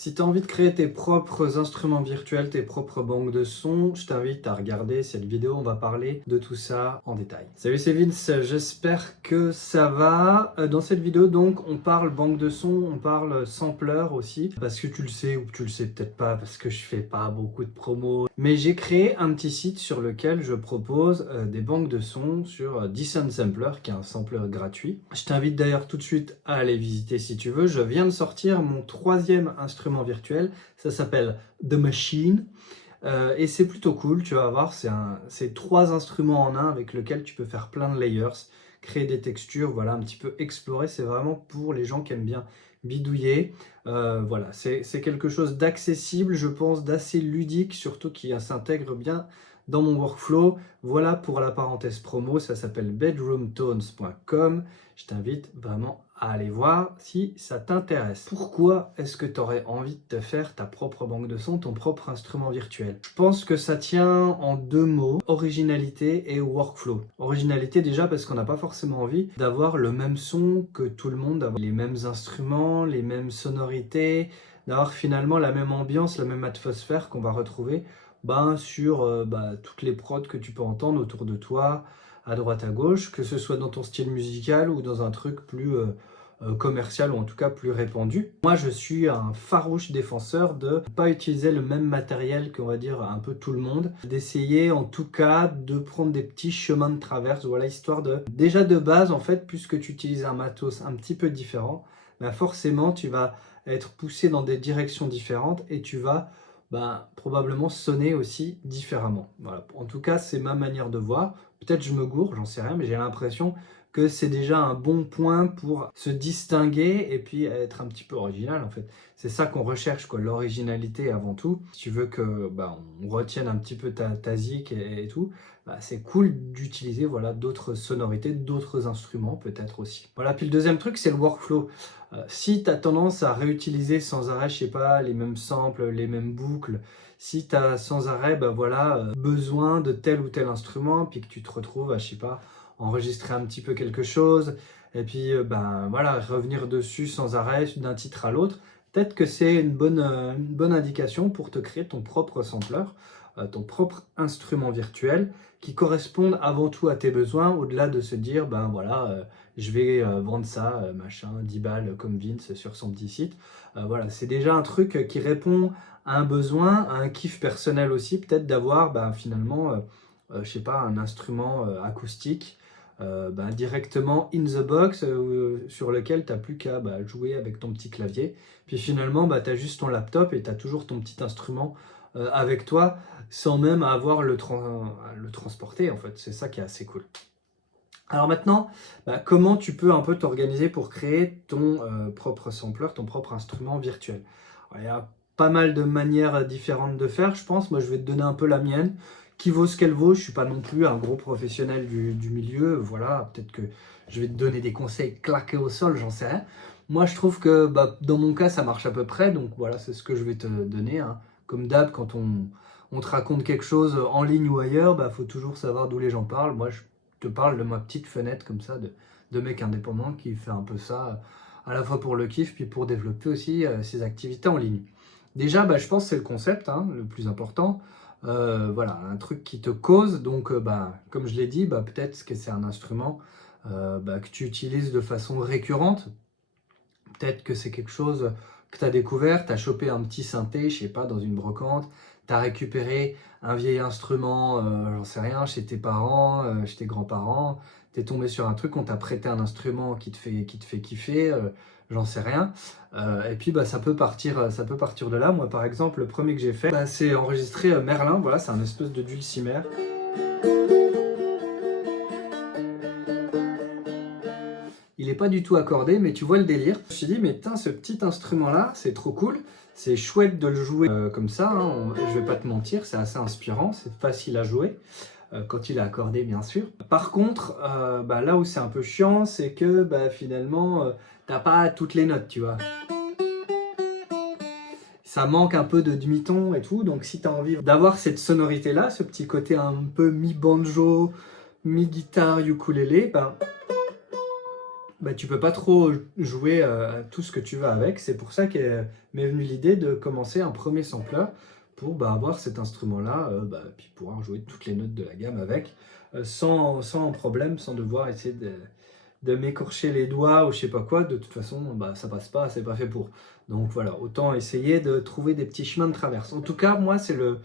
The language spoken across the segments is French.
Si tu as envie de créer tes propres instruments virtuels, tes propres banques de sons, je t'invite à regarder cette vidéo, on va parler de tout ça en détail. Salut, c'est Vince, j'espère que ça va. Dans cette vidéo, donc, on parle banque de sons, on parle sampler aussi, parce que tu le sais ou tu le sais peut-être pas, parce que je fais pas beaucoup de promos. Mais j'ai créé un petit site sur lequel je propose des banques de sons sur Descent Sampler, qui est un sampler gratuit. Je t'invite d'ailleurs tout de suite à aller visiter si tu veux. Je viens de sortir mon troisième instrument virtuel, ça s'appelle The Machine. Et c'est plutôt cool, tu vas voir, c'est trois instruments en un avec lesquels tu peux faire plein de layers, créer des textures, voilà, un petit peu explorer. C'est vraiment pour les gens qui aiment bien bidouiller. Voilà, c'est quelque chose d'accessible, je pense, d'assez ludique, surtout qui s'intègre bien dans mon workflow. Voilà pour la parenthèse promo, ça s'appelle bedroomtones.com. Je t'invite vraiment à aller voir si ça t'intéresse. Pourquoi est-ce que tu aurais envie de te faire ta propre banque de sons, ton propre instrument virtuel? Je pense que ça tient en deux mots, originalité et workflow. Originalité déjà parce qu'on n'a pas forcément envie d'avoir le même son que tout le monde, d'avoir les mêmes instruments, les mêmes sonorités, d'avoir finalement la même ambiance, la même atmosphère qu'on va retrouver sur toutes les prods que tu peux entendre autour de toi, à droite à gauche, que ce soit dans ton style musical ou dans un truc plus commercial ou en tout cas plus répandu. Moi, je suis un farouche défenseur de ne pas utiliser le même matériel qu'on va dire un peu tout le monde, d'essayer en tout cas de prendre des petits chemins de traverse, voilà, histoire de... Déjà de base, en fait, puisque tu utilises un matos un petit peu différent, forcément, tu vas être poussé dans des directions différentes et tu vas probablement sonner aussi différemment. Voilà. En tout cas, c'est ma manière de voir. Peut-être je me gourre, j'en sais rien, mais j'ai l'impression que c'est déjà un bon point pour se distinguer et puis être un petit peu original en fait. C'est ça qu'on recherche, quoi, l'originalité avant tout. Si tu veux que on retienne un petit peu ta zik et tout, c'est cool d'utiliser voilà, d'autres sonorités, d'autres instruments peut-être aussi. Voilà, puis le deuxième truc, c'est le workflow. Si tu as tendance à réutiliser sans arrêt, je sais pas, les mêmes samples, les mêmes boucles, si tu as sans arrêt besoin de tel ou tel instrument, puis que tu te retrouves à, je sais pas, enregistrer un petit peu quelque chose, et puis revenir dessus sans arrêt d'un titre à l'autre, peut-être que c'est une bonne indication pour te créer ton propre sampler, ton propre instrument virtuel qui corresponde avant tout à tes besoins, au-delà de se dire, je vais vendre ça, 10 balles comme Vince sur son petit site. Voilà, c'est déjà un truc qui répond à un besoin, à un kiff personnel aussi, peut-être d'avoir je sais pas, un instrument acoustique directement in the box sur lequel tu n'as plus qu'à jouer avec ton petit clavier. Puis finalement, tu as juste ton laptop et tu as toujours ton petit instrument avec toi sans même avoir le transporter en fait. C'est ça qui est assez cool. Alors maintenant, comment tu peux un peu t'organiser pour créer ton propre sampler, ton propre instrument virtuel? Alors, il y a pas mal de manières différentes de faire, je pense. Moi, je vais te donner un peu la mienne, qui vaut ce qu'elle vaut. Je suis pas non plus un gros professionnel du milieu. Voilà, peut-être que je vais te donner des conseils claqués au sol, j'en sais rien. Moi, je trouve que dans mon cas, ça marche à peu près. Donc voilà, c'est ce que je vais te donner, hein. Comme d'hab, quand on te raconte quelque chose en ligne ou ailleurs, faut toujours savoir d'où les gens parlent. Moi, je te parle de ma petite fenêtre comme ça de mec indépendant qui fait un peu ça à la fois pour le kiff puis pour développer aussi ses activités en ligne. Déjà, je pense que c'est le concept le plus important. Voilà, un truc qui te cause. Donc, comme je l'ai dit, peut-être que c'est un instrument que tu utilises de façon récurrente. Peut-être que c'est quelque chose que tu as découvert, tu as chopé un petit synthé, je sais pas, dans une brocante, tu as récupéré un vieil instrument, j'en sais rien, chez tes parents, chez tes grands-parents, tu es tombé sur un truc, on t'a prêté un instrument qui te fait kiffer, j'en sais rien. Et puis ça peut partir de là. Moi par exemple, le premier que j'ai fait, c'est enregistrer Merlin, voilà, c'est un espèce de dulcimer. Il n'est pas du tout accordé, mais tu vois le délire. Je me suis dit, mais putain, ce petit instrument-là, c'est trop cool. C'est chouette de le jouer comme ça, hein. Je vais pas te mentir, c'est assez inspirant, c'est facile à jouer. Quand il est accordé, bien sûr. Par contre, là où c'est un peu chiant, c'est que finalement, t'as pas toutes les notes, tu vois. Ça manque un peu de demi-ton et tout, donc si tu as envie d'avoir cette sonorité-là, ce petit côté un peu mi-banjo, mi-guitare, ukulélé, bah, tu peux pas trop jouer à tout ce que tu veux avec. C'est pour ça m'est venue l'idée de commencer un premier sampler pour avoir cet instrument-là, puis pouvoir jouer toutes les notes de la gamme avec, sans problème, sans devoir essayer de m'écorcher les doigts ou je sais pas quoi. De toute façon, ça passe pas, c'est pas fait pour. Donc voilà, autant essayer de trouver des petits chemins de traverse. En tout cas, moi, c'est le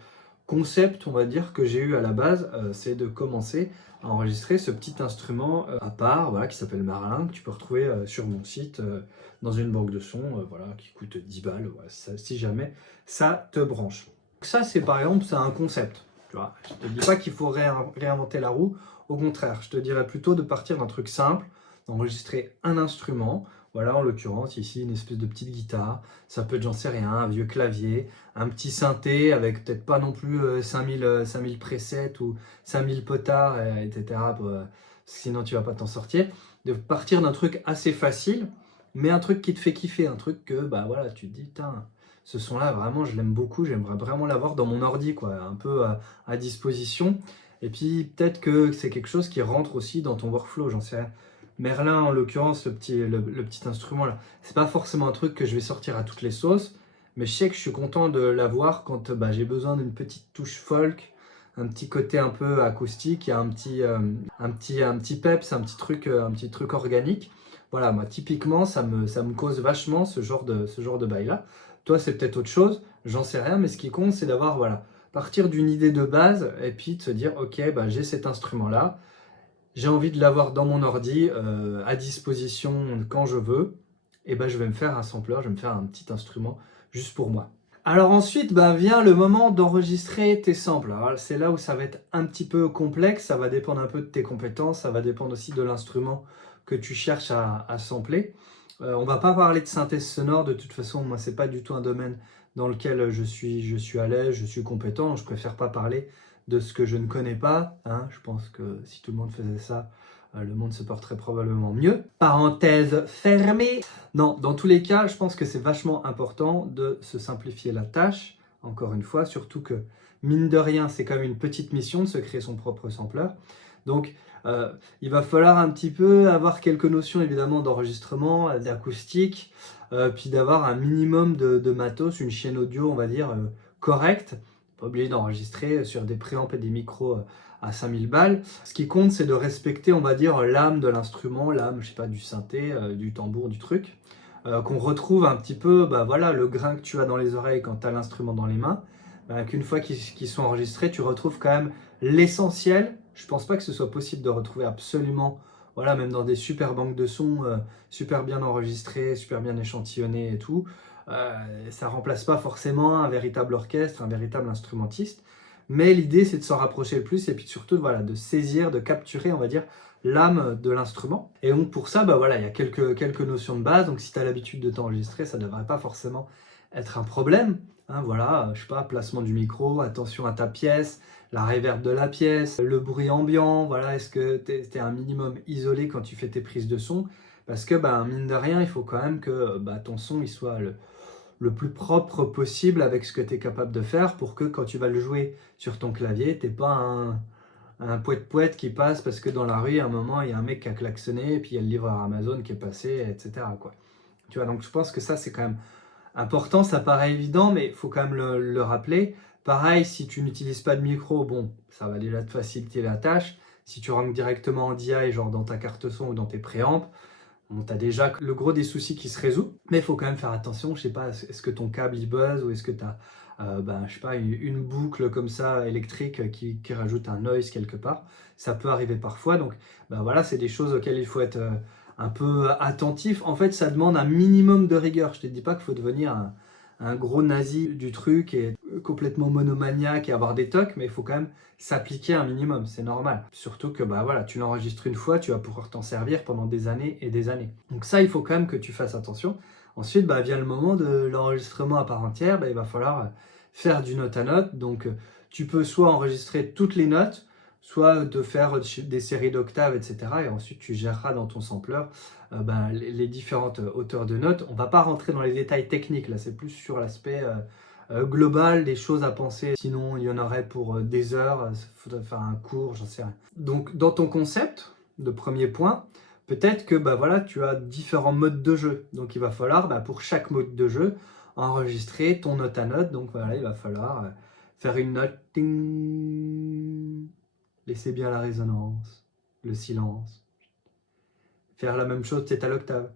concept, on va dire, que j'ai eu à la base, c'est de commencer à enregistrer ce petit instrument à part, voilà, qui s'appelle Marlin, que tu peux retrouver sur mon site, dans une banque de sons, voilà, qui coûte 10 balles, voilà, si jamais ça te branche. Donc ça, c'est par exemple, c'est un concept. Tu vois, je te dis pas qu'il faut réinventer la roue, au contraire, je te dirais plutôt de partir d'un truc simple, d'enregistrer un instrument. Voilà, en l'occurrence, ici, une espèce de petite guitare. Ça peut être, j'en sais rien, un vieux clavier, un petit synthé avec peut-être pas non plus 5000 presets ou 5000 potards, etc. Sinon, tu vas pas t'en sortir. De partir d'un truc assez facile, mais un truc qui te fait kiffer. Un truc que, voilà, tu te dis, putain, ce son-là, vraiment, je l'aime beaucoup. J'aimerais vraiment l'avoir dans mon ordi, quoi, un peu à disposition. Et puis, peut-être que c'est quelque chose qui rentre aussi dans ton workflow, j'en sais rien. Merlin, en l'occurrence, le petit instrument là, c'est pas forcément un truc que je vais sortir à toutes les sauces, mais je sais que je suis content de l'avoir quand j'ai besoin d'une petite touche folk, un petit côté un peu acoustique, et un petit peps, un petit truc organique. Voilà, moi typiquement, ça me cause vachement ce genre de bail là. Toi, c'est peut-être autre chose, j'en sais rien, mais ce qui compte, c'est d'avoir, voilà, partir d'une idée de base et puis de se dire, ok, j'ai cet instrument là. J'ai envie de l'avoir dans mon ordi, à disposition quand je veux, et je vais me faire un sampler, je vais me faire un petit instrument juste pour moi. Alors ensuite, vient le moment d'enregistrer tes samples. Alors, c'est là où ça va être un petit peu complexe, ça va dépendre un peu de tes compétences, ça va dépendre aussi de l'instrument que tu cherches à sampler. On va pas parler de synthèse sonore, de toute façon, moi c'est pas du tout un domaine dans lequel je suis à l'aise, je suis compétent, je préfère pas parler de ce que je ne connais pas, hein. Je pense que si tout le monde faisait ça, le monde se porterait probablement mieux. Parenthèse fermée. Non, dans tous les cas, je pense que c'est vachement important de se simplifier la tâche, encore une fois, surtout que, mine de rien, c'est quand même une petite mission de se créer son propre sampler. Donc, il va falloir un petit peu avoir quelques notions, évidemment, d'enregistrement, d'acoustique, puis d'avoir un minimum de matos, une chaîne audio, on va dire, correcte. Pas obligé d'enregistrer sur des préamps et des micros à 5000 balles. Ce qui compte, c'est de respecter, on va dire, l'âme de l'instrument, l'âme, je sais pas, du synthé, du tambour, du truc, qu'on retrouve un petit peu, voilà, le grain que tu as dans les oreilles quand tu as l'instrument dans les mains, qu'une fois qu'ils sont enregistrés, tu retrouves quand même l'essentiel. Je pense pas que ce soit possible de retrouver absolument, voilà, même dans des super banques de sons, super bien enregistrées, super bien échantillonnées et tout. Ça remplace pas forcément un véritable orchestre, un véritable instrumentiste, mais l'idée c'est de s'en rapprocher le plus et puis surtout, voilà, de saisir, de capturer, on va dire, l'âme de l'instrument. Et donc pour ça, voilà, il y a quelques notions de base. Donc si tu as l'habitude de t'enregistrer, ça ne devrait pas forcément être un problème, hein. Voilà, je sais pas, placement du micro, attention à ta pièce, la reverb de la pièce, le bruit ambiant, voilà, est-ce que tu es un minimum isolé quand tu fais tes prises de son, parce que mine de rien, il faut quand même que ton son il soit le plus propre possible avec ce que tu es capable de faire pour que quand tu vas le jouer sur ton clavier, tu n'aies pas un poète-poète qui passe parce que dans la rue, à un moment, il y a un mec qui a klaxonné et puis il y a le livreur Amazon qui est passé, etc., quoi. Tu vois, donc je pense que ça, c'est quand même important. Ça paraît évident, mais il faut quand même le rappeler. Pareil, si tu n'utilises pas de micro, bon, ça va déjà te faciliter la tâche. Si tu rentres directement en DI, genre dans ta carte son ou dans tes préamps, bon, tu as déjà le gros des soucis qui se résout, mais il faut quand même faire attention. Je sais pas, est-ce que ton câble il buzz ou est-ce que tu as je sais pas, une boucle comme ça électrique qui rajoute un noise quelque part. Ça peut arriver parfois, donc voilà, c'est des choses auxquelles il faut être un peu attentif. En fait, ça demande un minimum de rigueur. Je te dis pas qu'il faut devenir un gros nazi du truc et complètement monomaniaque et avoir des tocs, mais il faut quand même s'appliquer un minimum, c'est normal. Surtout que voilà, tu l'enregistres une fois, tu vas pouvoir t'en servir pendant des années et des années. Donc ça, il faut quand même que tu fasses attention. Ensuite, vient le moment de l'enregistrement à part entière, il va falloir faire du note à note. Donc tu peux soit enregistrer toutes les notes, soit de faire des séries d'octaves, etc. Et ensuite, tu géreras dans ton sampler les différentes hauteurs de notes. On ne va pas rentrer dans les détails techniques, là, c'est plus sur l'aspect global, des choses à penser. Sinon, il y en aurait pour des heures, il faudrait faire un cours, j'en sais rien. Donc, dans ton concept, de premier point, Peut-être que bah, voilà, tu as différents modes de jeu. Donc il va falloir, bah, pour chaque mode de jeu, enregistrer ton note à note. Donc voilà, il va falloir faire une note. Ting, laisser bien la résonance, le silence. Faire la même chose, c'est à l'octave.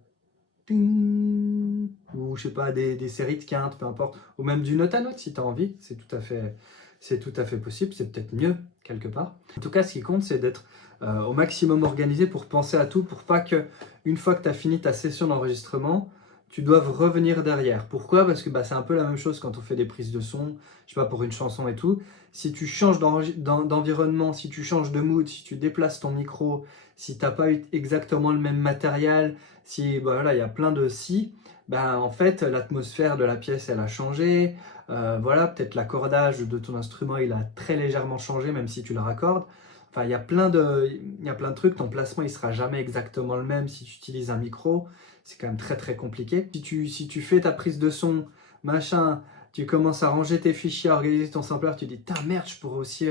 Ting, ou je sais pas, des séries de quintes, peu importe. Ou même du note à note si tu as envie. C'est tout à fait possible. C'est peut-être mieux quelque part. En tout cas, ce qui compte, c'est d'être au maximum organisé pour penser à tout, pour pas que, une fois que tu as fini ta session d'enregistrement, tu doives revenir derrière. Pourquoi? Parce que bah, c'est un peu la même chose quand on fait des prises de son, je sais pas, pour une chanson et tout. Si tu changes d'environnement, si tu changes de mood, si tu déplaces ton micro, si tu n'as pas eu exactement le même matériel, si, bah, voilà, il y a plein de si, bah, en fait, l'atmosphère de la pièce, elle a changé. Voilà, peut-être l'accordage de ton instrument, il a très légèrement changé, même si tu le raccordes. Enfin, il y a plein de trucs. Ton placement, il sera jamais exactement le même si tu utilises un micro. C'est quand même très très compliqué. Si tu fais ta prise de son, machin, tu commences à ranger tes fichiers, à organiser ton sampler, tu dis, ta merde, je pourrais aussi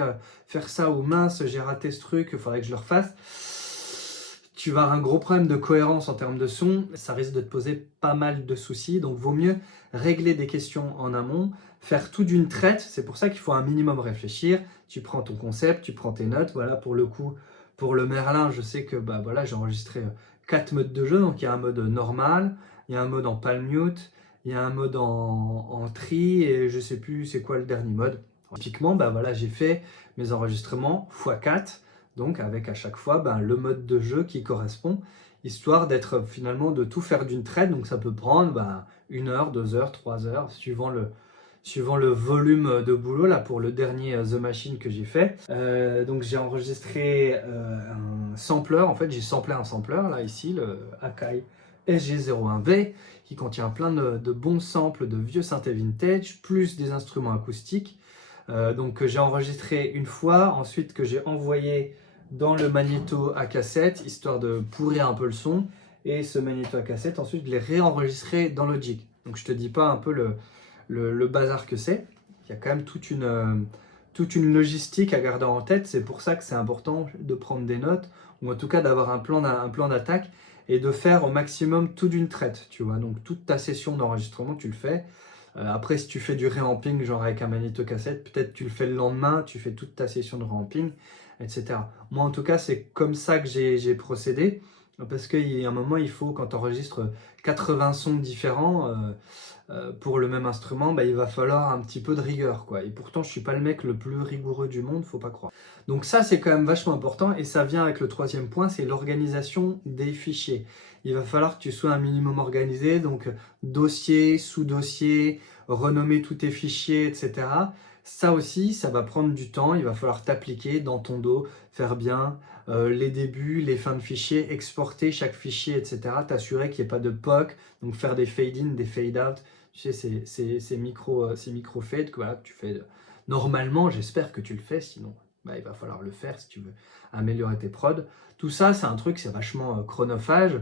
faire ça, ou mince, j'ai raté ce truc, il faudrait que je le refasse. Tu vas avoir un gros problème de cohérence en termes de son, ça risque de te poser pas mal de soucis, donc vaut mieux régler des questions en amont, faire tout d'une traite, c'est pour ça qu'il faut un minimum réfléchir, tu prends ton concept, tu prends tes notes, voilà, pour le coup, pour le Merlin, je sais que bah, voilà, j'ai enregistré 4 modes de jeu, donc il y a un mode normal, il y a un mode en palm mute, il y a un mode en tri, et je sais plus c'est quoi le dernier mode. Typiquement, bah, voilà, j'ai fait mes enregistrements x4, donc avec à chaque fois ben, le mode de jeu qui correspond, histoire d'être finalement de tout faire d'une traite. Donc ça peut prendre 1 heure, 2 heures, 3 heures, suivant le volume de boulot là pour le dernier The Machine que j'ai fait. Donc j'ai enregistré un sampler, en fait j'ai samplé un sampler là ici, le Akai SG01V, qui contient plein de bons samples de vieux synthés vintage, plus des instruments acoustiques. Donc que j'ai enregistré une fois, ensuite que j'ai envoyé dans le magnéto à cassette, histoire de pourrir un peu le son. Et ce magnéto à cassette, ensuite, je l'ai réenregistré dans Logic. Donc je te dis pas un peu le bazar que c'est. Il y a quand même toute une logistique à garder en tête. C'est pour ça que c'est important de prendre des notes, ou en tout cas d'avoir un plan d'attaque, et de faire au maximum tout d'une traite, tu vois. Donc toute ta session d'enregistrement, tu le fais. Après, si tu fais du reamping, genre avec un magnéto-cassette, peut-être tu le fais le lendemain, tu fais toute ta session de reamping, etc. Moi, en tout cas, c'est comme ça que j'ai procédé, parce qu'il y a un moment, il faut, quand tu enregistres 80 sons différents pour le même instrument, bah, il va falloir un petit peu de rigueur, quoi. Et pourtant, je suis pas le mec le plus rigoureux du monde, faut pas croire. Donc ça, c'est quand même vachement important, et ça vient avec le troisième point, c'est l'organisation des fichiers. Il va falloir que tu sois un minimum organisé, donc dossier, sous-dossier, renommer tous tes fichiers, etc. Ça aussi, ça va prendre du temps, il va falloir t'appliquer dans ton dos, faire bien les débuts, les fins de fichiers, exporter chaque fichier, etc. T'assurer qu'il n'y ait pas de POC, donc faire des fade-in, des fade-out, tu sais, ces micro-fades que voilà, tu fais normalement, j'espère que tu le fais, sinon bah, il va falloir le faire si tu veux améliorer tes prods. Tout ça, c'est un truc, c'est vachement chronophage,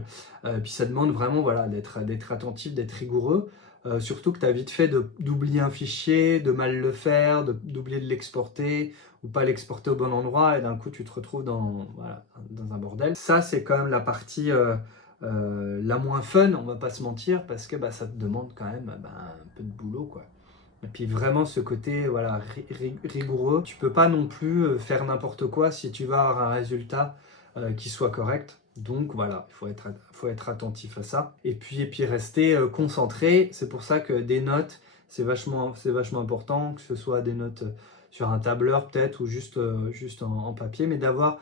puis ça demande vraiment voilà, d'être attentif, d'être rigoureux, surtout que tu as vite fait d'oublier un fichier, de mal le faire, d'oublier de l'exporter, ou pas l'exporter au bon endroit, et d'un coup tu te retrouves dans un bordel. Ça, c'est quand même la partie la moins fun, on va pas se mentir, parce que ça te demande quand même un peu de boulot, quoi. Et puis vraiment ce côté voilà, rigoureux, tu peux pas non plus faire n'importe quoi si tu vas avoir un résultat qui soit correct. Donc voilà, il faut être attentif à ça. Et puis rester concentré. C'est pour ça que des notes, c'est vachement important, que ce soit des notes sur un tableur peut-être ou juste en papier, mais d'avoir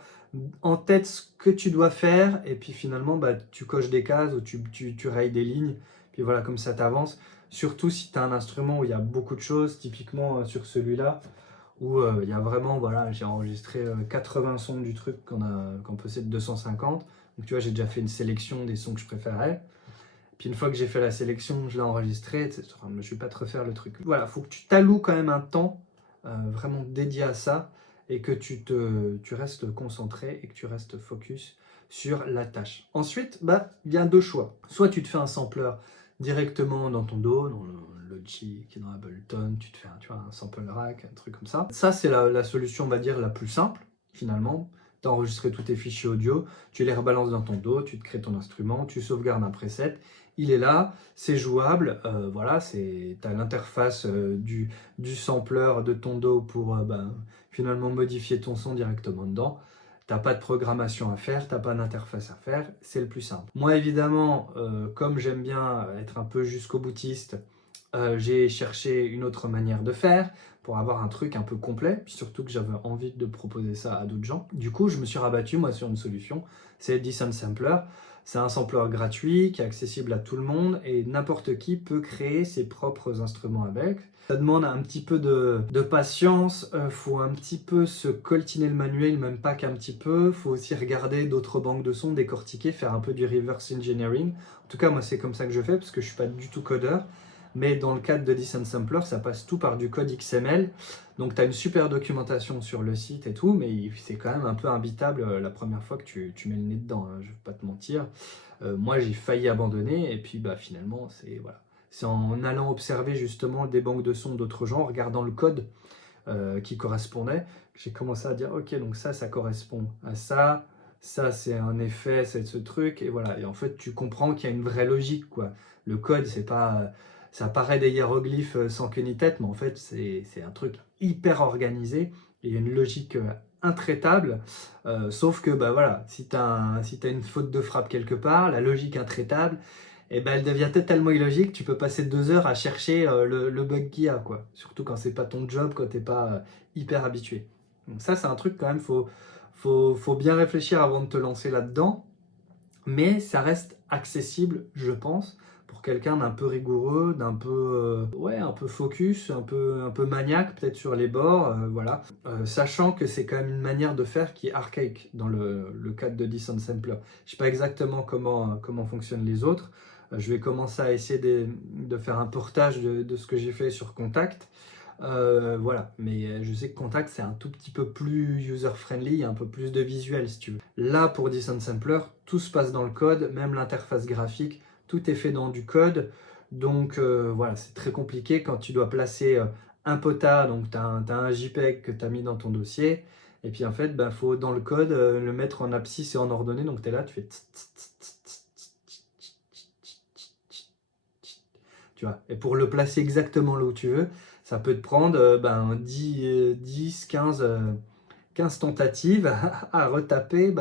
en tête ce que tu dois faire, et puis finalement tu coches des cases ou tu rayes des lignes, puis voilà, comme ça t'avances. Surtout si tu as un instrument où il y a beaucoup de choses, typiquement sur celui-là, où il y a vraiment, voilà, j'ai enregistré 80 sons du truc qu'on possède 250. Donc tu vois, j'ai déjà fait une sélection des sons que je préférais. Puis une fois que j'ai fait la sélection, je l'ai enregistré, etc. Enfin, je ne vais pas te refaire le truc. Voilà, il faut que tu t'alloues quand même un temps vraiment dédié à ça, et que tu restes concentré et que tu restes focus sur la tâche. Ensuite, il y a deux choix. Soit tu te fais un sampler directement dans ton dos, dans le Logic, dans Ableton, tu te fais un sample rack, un truc comme ça. Ça, c'est la solution, on va dire, la plus simple, finalement. tu as enregistré tous tes fichiers audio, tu les rebalances dans ton dos, tu te crées ton instrument, tu sauvegardes un preset, il est là, c'est jouable, voilà, tu as l'interface du sampler de ton dos pour finalement modifier ton son directement dedans. T'as pas de programmation à faire, t'as pas d'interface à faire, c'est le plus simple. Moi évidemment, comme j'aime bien être un peu jusqu'au boutiste, j'ai cherché une autre manière de faire pour avoir un truc un peu complet, puis surtout que j'avais envie de proposer ça à d'autres gens. Du coup, je me suis rabattu moi sur une solution, c'est Descent Sampler. C'est un sampler gratuit qui est accessible à tout le monde et n'importe qui peut créer ses propres instruments avec. Ça demande un petit peu de patience, faut un petit peu se coltiner le manuel, même pas qu'un petit peu. Faut aussi regarder d'autres banques de sons, décortiquer, faire un peu du reverse engineering. En tout cas, moi, c'est comme ça que je fais parce que je suis pas du tout codeur. Mais dans le cadre de Descent Sampler, ça passe tout par du code XML. Donc, tu as une super documentation sur le site et tout, mais c'est quand même un peu imbitable la première fois que tu mets le nez dedans, hein, je ne vais pas te mentir. Moi, j'ai failli abandonner et puis finalement, voilà. C'est en allant observer justement des banques de sons d'autres gens, en regardant le code qui correspondait, que j'ai commencé à dire ok, donc ça correspond à ça, ça c'est un effet, c'est ce truc, et voilà. Et en fait, tu comprends qu'il y a une vraie logique, quoi. Le code, c'est pas, ça paraît des hiéroglyphes sans queue ni tête, mais en fait, c'est un truc hyper organisé, et il y a une logique intraitable, sauf que voilà, si tu as une faute de frappe quelque part, la logique intraitable, et elle devient totalement illogique. Tu peux passer 2 heures à chercher le bug qu'il y a, quoi. Surtout quand c'est pas ton job, quand t'es pas hyper habitué. Donc ça, c'est un truc quand même, faut bien réfléchir avant de te lancer là-dedans. Mais ça reste accessible, je pense, pour quelqu'un d'un peu rigoureux, d'un peu, un peu focus, un peu maniaque peut-être sur les bords, voilà. Sachant que c'est quand même une manière de faire qui est archaïque dans le cadre de Descent Sampler. Je sais pas exactement comment fonctionnent les autres. Je vais commencer à essayer de faire un portage de ce que j'ai fait sur Contact. Voilà, mais je sais que Contact c'est un tout petit peu plus user-friendly, il y a un peu plus de visuel si tu veux. Là pour Descent Sampler, tout se passe dans le code, même l'interface graphique, tout est fait dans du code. Donc voilà, c'est très compliqué quand tu dois placer un POTA, donc tu as, un JPEG que tu as mis dans ton dossier, et puis en fait, il faut dans le code le mettre en abscisse et en ordonnée, donc tu es là, tu fais tu vois. Et pour le placer exactement là où tu veux, ça peut te prendre 10, 15 tentatives à retaper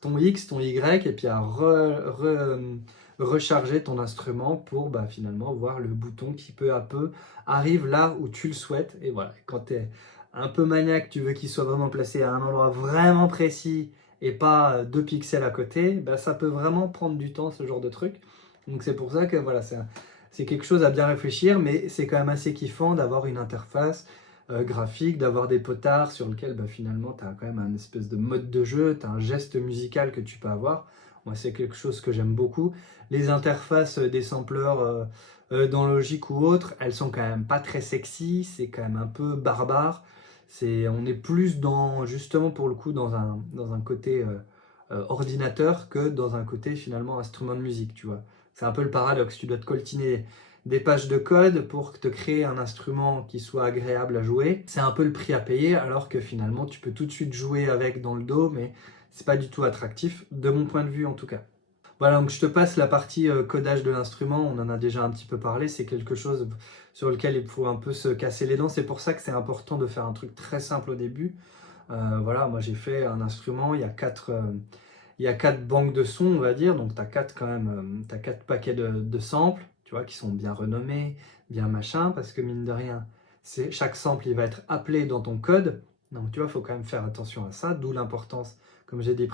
ton X, ton Y, et puis à recharger ton instrument pour finalement voir le bouton qui peu à peu arrive là où tu le souhaites. Et voilà, quand tu es un peu maniaque, tu veux qu'il soit vraiment placé à un endroit vraiment précis et pas 2 pixels à côté, ça peut vraiment prendre du temps, ce genre de truc. Donc c'est pour ça que voilà, c'est quelque chose à bien réfléchir, mais c'est quand même assez kiffant d'avoir une interface graphique, d'avoir des potards sur lesquels finalement tu as quand même un espèce de mode de jeu, tu as un geste musical que tu peux avoir. Moi, c'est quelque chose que j'aime beaucoup. Les interfaces des sampleurs dans Logic ou autres, elles sont quand même pas très sexy, c'est quand même un peu barbare. On est plus justement pour le coup, dans un côté ordinateur que dans un côté finalement instrument de musique, tu vois. C'est un peu le paradoxe, tu dois te coltiner des pages de code pour te créer un instrument qui soit agréable à jouer. C'est un peu le prix à payer, alors que finalement tu peux tout de suite jouer avec dans le dos, mais c'est pas du tout attractif, de mon point de vue en tout cas. Voilà, donc je te passe la partie codage de l'instrument, on en a déjà un petit peu parlé, c'est quelque chose sur lequel il faut un peu se casser les dents, c'est pour ça que c'est important de faire un truc très simple au début. Voilà, moi j'ai fait un instrument, il y a 4 banques de sons, on va dire, donc tu as 4 quand même, t'as 4 paquets de samples, tu vois, qui sont bien renommés, bien machin, parce que mine de rien, chaque sample, il va être appelé dans ton code, donc tu vois, il faut quand même faire attention à ça, d'où l'importance, comme j'ai dit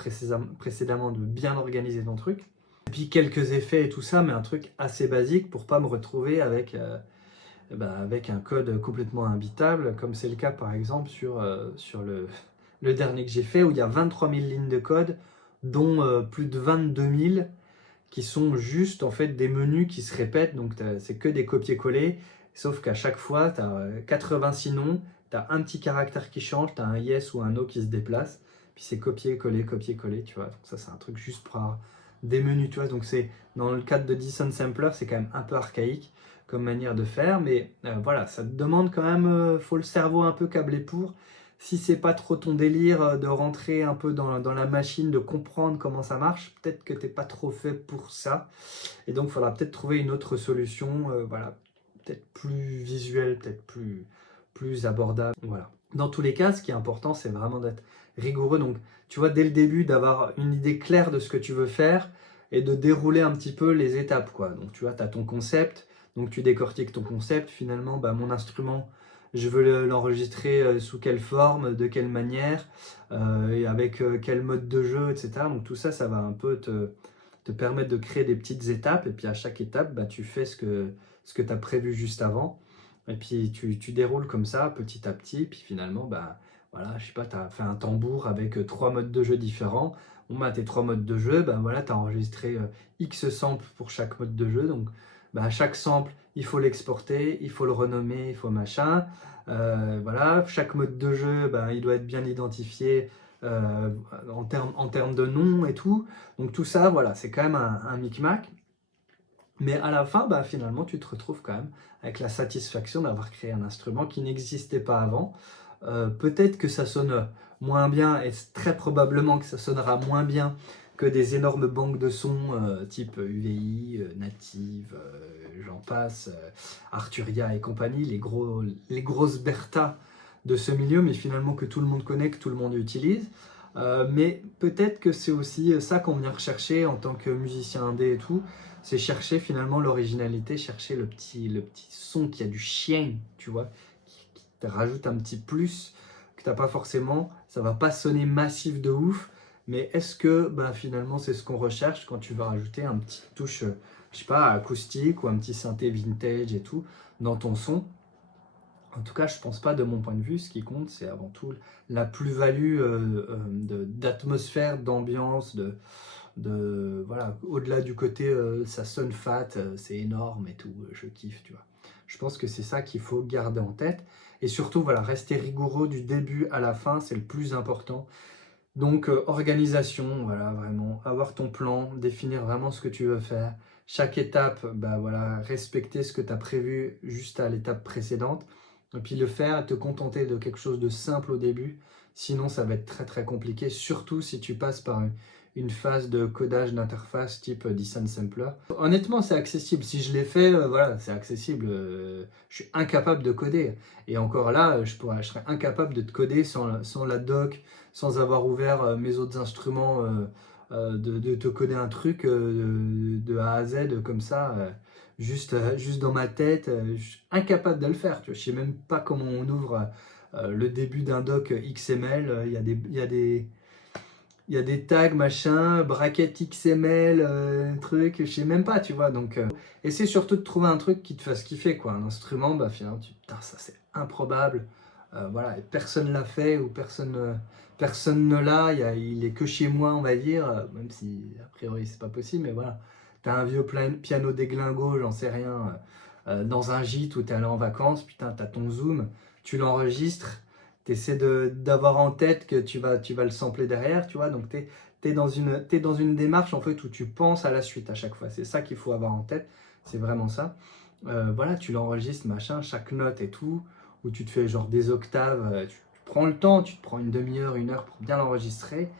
précédemment, de bien organiser ton truc. Et puis quelques effets et tout ça, mais un truc assez basique pour pas me retrouver avec un code complètement imbitable, comme c'est le cas par exemple sur le dernier que j'ai fait, où il y a 23 000 lignes de code, dont plus de 22 000 qui sont juste en fait des menus qui se répètent, donc c'est que des copier-coller, sauf qu'à chaque fois, tu as 86 noms, tu as un petit caractère qui change, tu as un yes ou un no qui se déplace, puis c'est copier-coller, copier-coller, tu vois. Donc ça, c'est un truc juste pour avoir des menus, tu vois. Donc c'est dans le cadre de Descent Sampler, c'est quand même un peu archaïque comme manière de faire, mais voilà, ça te demande quand même, faut le cerveau un peu câblé pour. Si c'est pas trop ton délire de rentrer un peu dans la machine, de comprendre comment ça marche, peut-être que t'es pas trop fait pour ça. Et donc, il faudra peut-être trouver une autre solution, voilà, peut-être plus visuelle, peut-être plus abordable. Voilà. Dans tous les cas, ce qui est important, c'est vraiment d'être rigoureux. Donc, tu vois, dès le début, d'avoir une idée claire de ce que tu veux faire et de dérouler un petit peu les étapes, quoi. Donc, tu vois, tu as ton concept, donc tu décortiques ton concept. Finalement, bah, mon instrument, je veux l'enregistrer sous quelle forme, de quelle manière, et avec quel mode de jeu, etc. Donc, tout ça, ça va un peu te permettre de créer des petites étapes. Et puis, à chaque étape, bah, tu fais ce que tu as prévu juste avant. Et puis tu déroules comme ça, petit à petit, puis finalement, bah, voilà, je sais pas, tu as fait un tambour avec 3 modes de jeu différents. Bon, bah, tes 3 modes de jeu, bah, voilà, tu as enregistré X samples pour chaque mode de jeu. Donc, bah, chaque sample, il faut l'exporter, il faut le renommer, il faut machin. Voilà, chaque mode de jeu, bah, il doit être bien identifié en termes de nom et tout. Donc, tout ça, voilà, c'est quand même un micmac. Mais à la fin, bah, finalement, tu te retrouves quand même avec la satisfaction d'avoir créé un instrument qui n'existait pas avant. Peut-être que ça sonne moins bien, et très probablement que ça sonnera moins bien que des énormes banques de sons type UVI, Native, j'en passe, Arturia et compagnie, les grosses Bertha de ce milieu, mais finalement que tout le monde connaît, que tout le monde utilise. Mais peut-être que c'est aussi ça qu'on vient rechercher en tant que musicien indé et tout, c'est chercher finalement l'originalité, chercher le petit son qui a du chien, tu vois, qui te rajoute un petit plus que t'as pas forcément. Ça va pas sonner massif de ouf, mais est-ce que bah, finalement c'est ce qu'on recherche quand tu vas rajouter un petit touche, je sais pas, acoustique ou un petit synthé vintage et tout dans ton son. En tout cas, je pense pas de mon point de vue. Ce qui compte, c'est avant tout la plus-value d'atmosphère, d'ambiance, voilà, au-delà du côté ça sonne fat, c'est énorme et tout, je kiffe, tu vois. Je pense que c'est ça qu'il faut garder en tête. Et surtout, voilà, rester rigoureux du début à la fin, c'est le plus important. Donc, organisation, voilà, vraiment, avoir ton plan, définir vraiment ce que tu veux faire. Chaque étape, bah voilà, respecter ce que tu as prévu juste à l'étape précédente. Et puis le faire, te contenter de quelque chose de simple au début. Sinon, ça va être très très compliqué, surtout si tu passes par une phase de codage d'interface type Descent Sampler. Honnêtement, c'est accessible. Si je l'ai fait, voilà, c'est accessible. Je suis incapable de coder. Et encore là, je serais incapable de te coder sans la doc, sans avoir ouvert mes autres instruments, de te coder un truc de A à Z comme ça, juste dans ma tête. Je suis incapable de le faire. Tu vois. Je sais même pas comment on ouvre le début d'un doc XML. Il y a des tags, machin, bracket XML, truc, je sais même pas, tu vois. Donc, essaie surtout de trouver un truc qui te fasse kiffer, quoi. Un instrument, bah finalement, putain, ça c'est improbable. Voilà, et personne l'a fait ou personne ne l'a. Il est que chez moi, on va dire, même si a priori c'est pas possible, mais voilà. T'as un vieux piano déglingo, j'en sais rien, dans un gîte où t'es allé en vacances, putain, t'as ton Zoom, tu l'enregistres. Tu essaies d'avoir en tête que tu vas le sampler derrière, tu vois. Donc, t'es dans une démarche, en fait, où tu penses à la suite à chaque fois. C'est ça qu'il faut avoir en tête. C'est vraiment ça. Voilà, tu l'enregistres, machin, chaque note et tout, où tu te fais genre des octaves. Tu prends le temps, tu te prends une demi-heure, 1 heure pour bien l'enregistrer.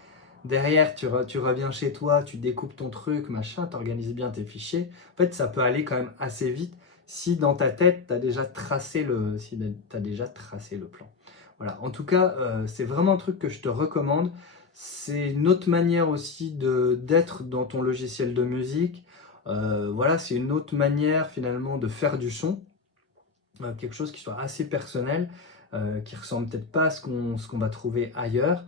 Derrière, tu reviens chez toi, tu découpes ton truc, machin, tu organises bien tes fichiers. En fait, ça peut aller quand même assez vite si dans ta tête, tu as déjà tracé le plan. Voilà. En tout cas, c'est vraiment un truc que je te recommande. C'est une autre manière aussi d'être dans ton logiciel de musique. Voilà, c'est une autre manière finalement de faire du son. Quelque chose qui soit assez personnel, qui ressemble peut-être pas à ce qu'on va trouver ailleurs,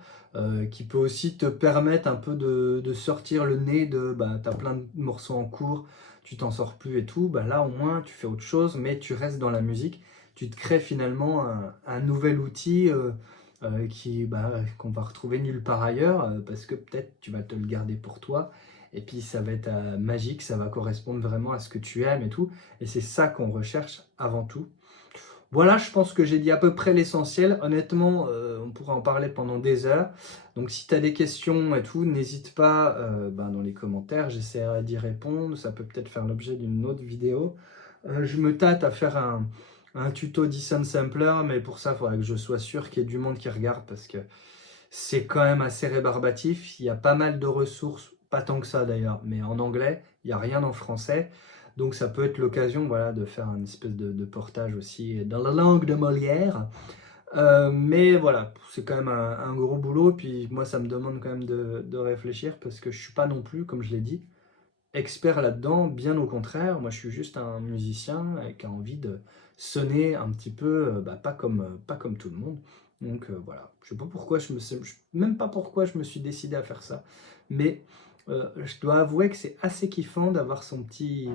qui peut aussi te permettre un peu de sortir le nez de bah, t'as plein de morceaux en cours, tu t'en sors plus et tout, bah là au moins tu fais autre chose, mais tu restes dans la musique, tu te crées finalement un nouvel outil qu'on va retrouver nulle part ailleurs, parce que peut-être tu vas te le garder pour toi, et puis ça va être magique, ça va correspondre vraiment à ce que tu aimes et tout, et c'est ça qu'on recherche avant tout. Voilà, je pense que j'ai dit à peu près l'essentiel. Honnêtement, on pourrait en parler pendant des heures. Donc si tu as des questions et tout, n'hésite pas dans les commentaires, j'essaierai d'y répondre. Ça peut peut-être faire l'objet d'une autre vidéo. Je me tâte à faire un tuto Dyson Sampler, mais pour ça, il faudrait que je sois sûr qu'il y ait du monde qui regarde parce que c'est quand même assez rébarbatif. Il y a pas mal de ressources, pas tant que ça d'ailleurs, mais en anglais, il n'y a rien en français. Donc ça peut être l'occasion voilà, de faire un espèce de portage aussi dans la langue de Molière. Mais voilà, c'est quand même un gros boulot. Puis moi, ça me demande quand même de réfléchir parce que je suis pas non plus, comme je l'ai dit, expert là-dedans. Bien au contraire, moi je suis juste un musicien qui a envie de sonner un petit peu, pas comme tout le monde. Donc voilà, je sais pas pourquoi même pas pourquoi je me suis décidé à faire ça, mais je dois avouer que c'est assez kiffant d'avoir son petit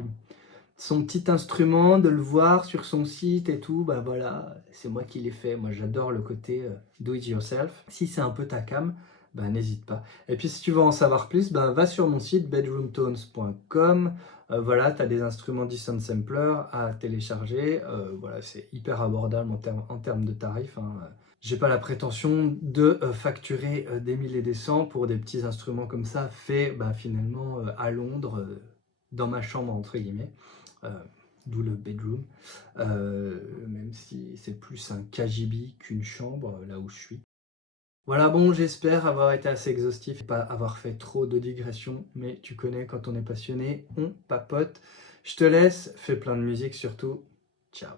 instrument, de le voir sur son site et tout, bah voilà, c'est moi qui l'ai fait. Moi, j'adore le côté do it yourself. Si c'est un peu ta cam, bah n'hésite pas. Et puis, si tu veux en savoir plus, bah, va sur mon site bedroomtones.com. Voilà, tu as des instruments Dyson Sampler à télécharger. Voilà, c'est hyper abordable en termes de tarifs, hein. J'ai pas la prétention de facturer des milliers et des cents pour des petits instruments comme ça, faits bah, finalement à Londres, dans ma chambre, entre guillemets. Euh, D'où le bedroom. Même si c'est plus un KGB qu'une chambre, là où je suis. Voilà, bon, j'espère avoir été assez exhaustif et pas avoir fait trop de digressions, mais tu connais, quand on est passionné, on papote. Je te laisse, fais plein de musique surtout. Ciao.